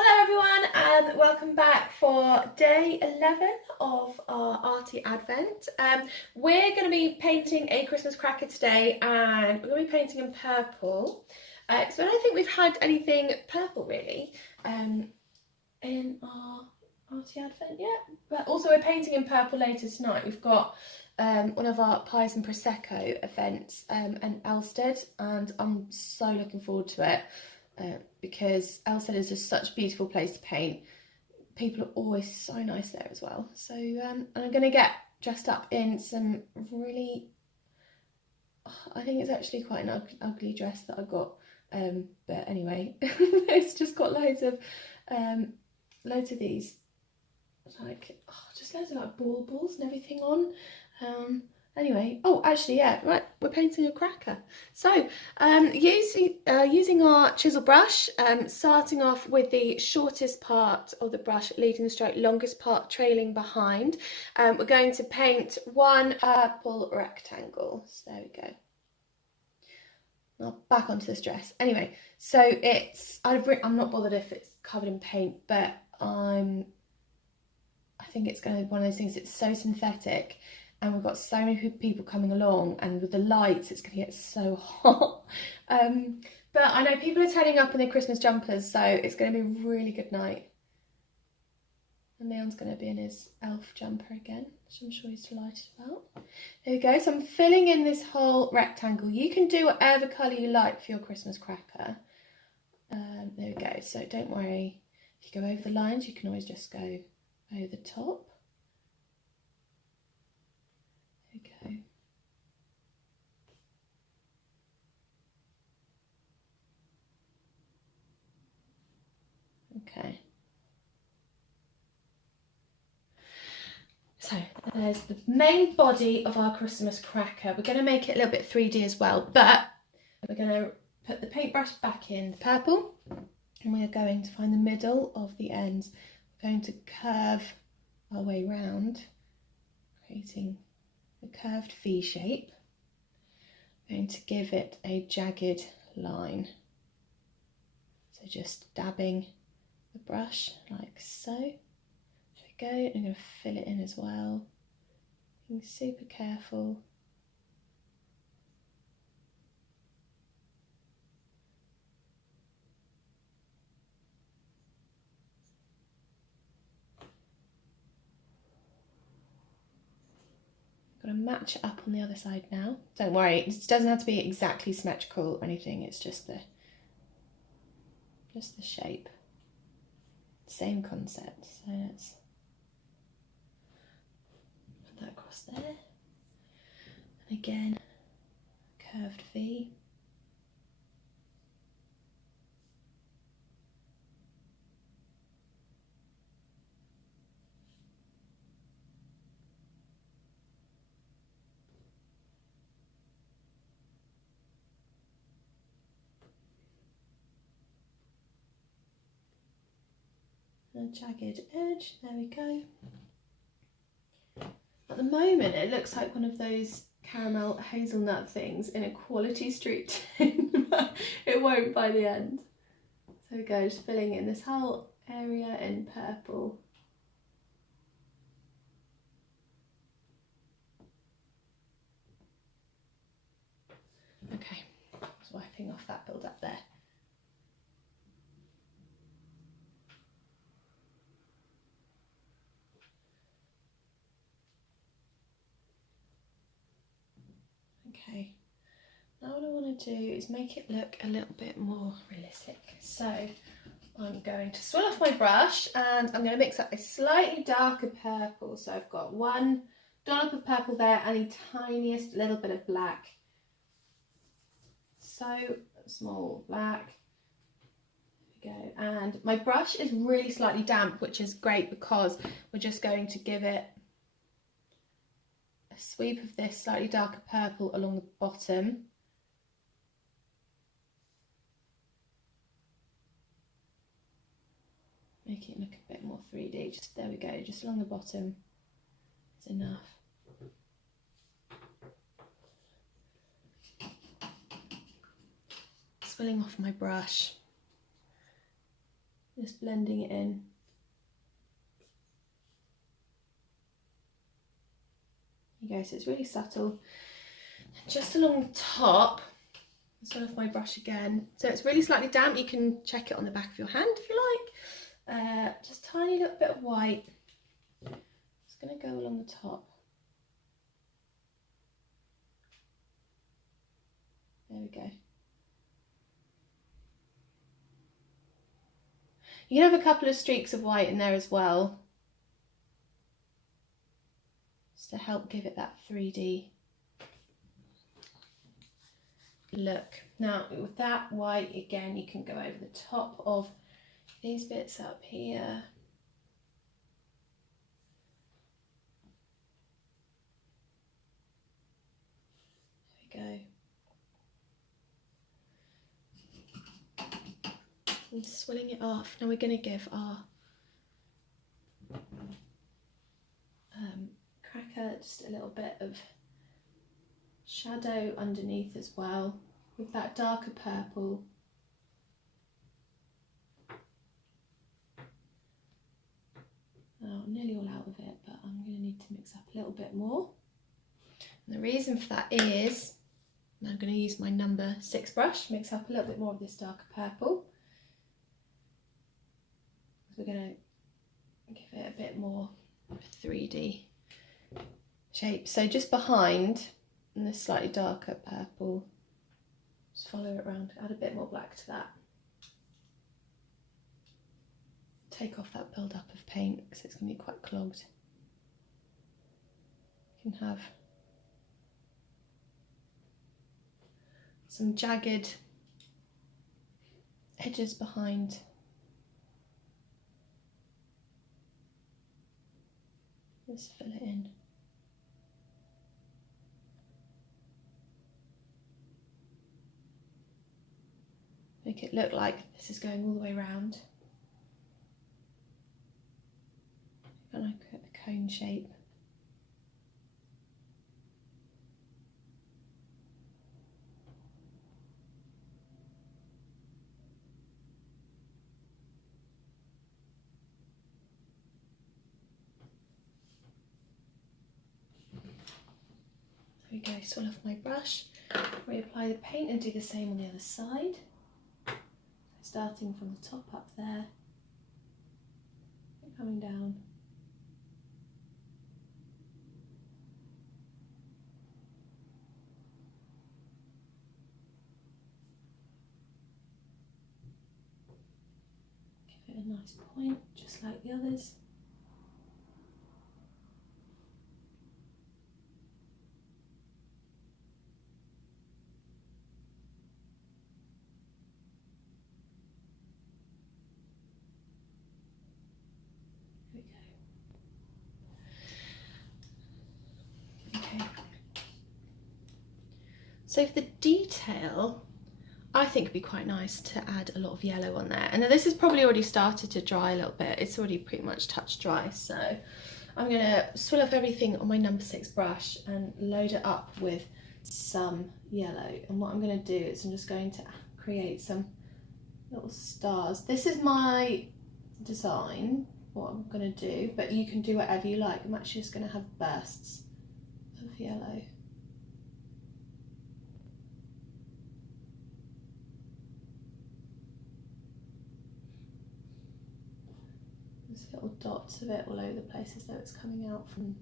Hello everyone and welcome back for day 11 of our Arty Advent. We're going to be painting a Christmas cracker today and we're going to be painting in purple. So I don't think we've had anything purple really in our Arty Advent yet. But also we're painting in purple later tonight. We've got one of our Pies and Prosecco events in Elstead and I'm so looking forward to it. Because Elstead is just such a beautiful place to paint. People are always so nice there as well. So and I'm going to get dressed up in some really, I think it's actually quite an ugly dress that I've got. But anyway, it's just got loads of these, like, just loads of like balls and everything on. Anyway, oh, actually, yeah, right, we're painting a cracker. So, using our chisel brush, starting off with the shortest part of the brush leading the stroke, longest part trailing behind, we're going to paint one purple rectangle. So there we go. Now back onto this dress. Anyway, so I'm not bothered if it's covered in paint, but I think it's going to be one of those things, it's so synthetic. And we've got so many people coming along, and with the lights it's going to get so hot. But I know people are turning up in their Christmas jumpers, so it's going to be a really good night. And Leon's going to be in his elf jumper again, which I'm sure he's delighted about. There we go, so I'm filling in this whole rectangle. You can do whatever colour you like for your Christmas cracker. There we go, so don't worry. If you go over the lines, you can always just go over the top. Go. Okay. So there's the main body of our Christmas cracker. We're going to make it a little bit 3D as well, but we're going to put the paintbrush back in the purple and we're going to find the middle of the ends. We're going to curve our way round, creating a curved V shape. I'm going to give it a jagged line. So just dabbing the brush like so. There we go. I'm going to fill it in as well. Being super careful. Got to match it up on the other side now. Don't worry, it doesn't have to be exactly symmetrical or anything, it's just the shape. Same concept. So let's put that across there. And again, curved V. A jagged edge, there we go. At the moment it looks like one of those caramel hazelnut things in a Quality Street tin, but it won't by the end. So there we go, just filling in this whole area in purple. Okay, just wiping off that build up there. Okay, now what I want to do is make it look a little bit more realistic. So I'm going to swirl off my brush and I'm going to mix up a slightly darker purple. So I've got one dollop of purple there and the tiniest little bit of black. So small black. There we go. And my brush is really slightly damp, which is great because we're just going to give it a sweep of this slightly darker purple along the bottom. Make it look a bit more 3D. Just there we go, just along the bottom is enough. Swilling off my brush. just blending it in. There you go, so it's really subtle. Just along the top, swirl off my brush again. So it's really slightly damp. You can check it on the back of your hand if you like. Just tiny little bit of white. Just going to go along the top. There we go. You can have a couple of streaks of white in there as well, just to help give it that 3D look. Now with that white, again, you can go over the top of these bits up here. There we go. And swilling it off. Now we're going to give our cracker just a little bit of shadow underneath as well with that darker purple. Oh, I'm nearly all out of it, but I'm going to need to mix up a little bit more. And the reason for that is I'm going to use my number 6 brush, mix up a little bit more of this darker purple. We're going to give it a bit more of a 3D shape. So just behind, in this slightly darker purple, just follow it around, add a bit more black to that. Take off that build up of paint because it's going to be quite clogged. You can have some jagged edges behind. Just fill it in. Make it look like this is going all the way around. Kind of like a cone shape. There we go, swirl off my brush, reapply the paint and do the same on the other side. So starting from the top up there, and coming down. Give it a nice point, just like the others. So for the detail, I think it'd be quite nice to add a lot of yellow on there. And this has probably already started to dry a little bit. It's already pretty much touch dry. So I'm going to swirl off everything on my number 6 brush and load it up with some yellow. And what I'm going to do is I'm just going to create some little stars. This is my design, what I'm going to do, but you can do whatever you like. I'm actually just going to have bursts of yellow. Little dots of it all over the place as though it's coming out from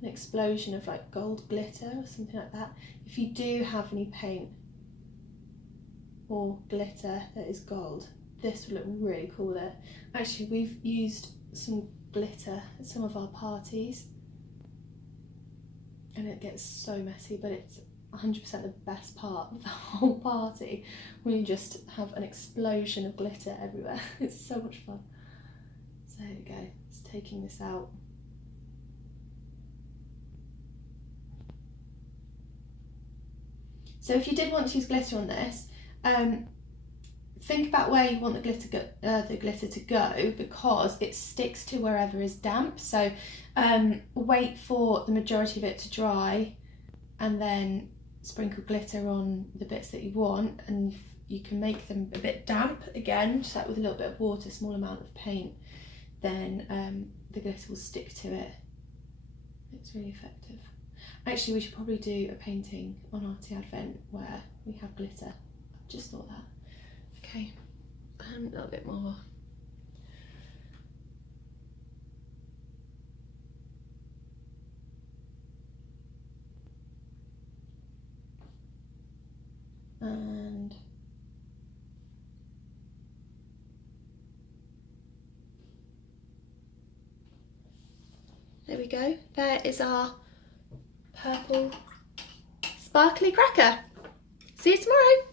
an explosion of like gold glitter or something like that. If you do have any paint or glitter that is gold, this would look really cool there. Actually, we've used some glitter at some of our parties and it gets so messy, but it's 100% the best part of the whole party when you just have an explosion of glitter everywhere. It's so much fun. There we go, just taking this out. So if you did want to use glitter on this, think about where you want the glitter to go, because it sticks to wherever is damp. So wait for the majority of it to dry and then sprinkle glitter on the bits that you want, and you can make them a bit damp again, just like with a little bit of water, small amount of paint, then the glitter will stick to it. It's really effective. Actually, we should probably do a painting on Arty Advent where we have glitter. I just thought that. Okay, a little bit more. And there we go. There is our purple sparkly cracker. See you tomorrow.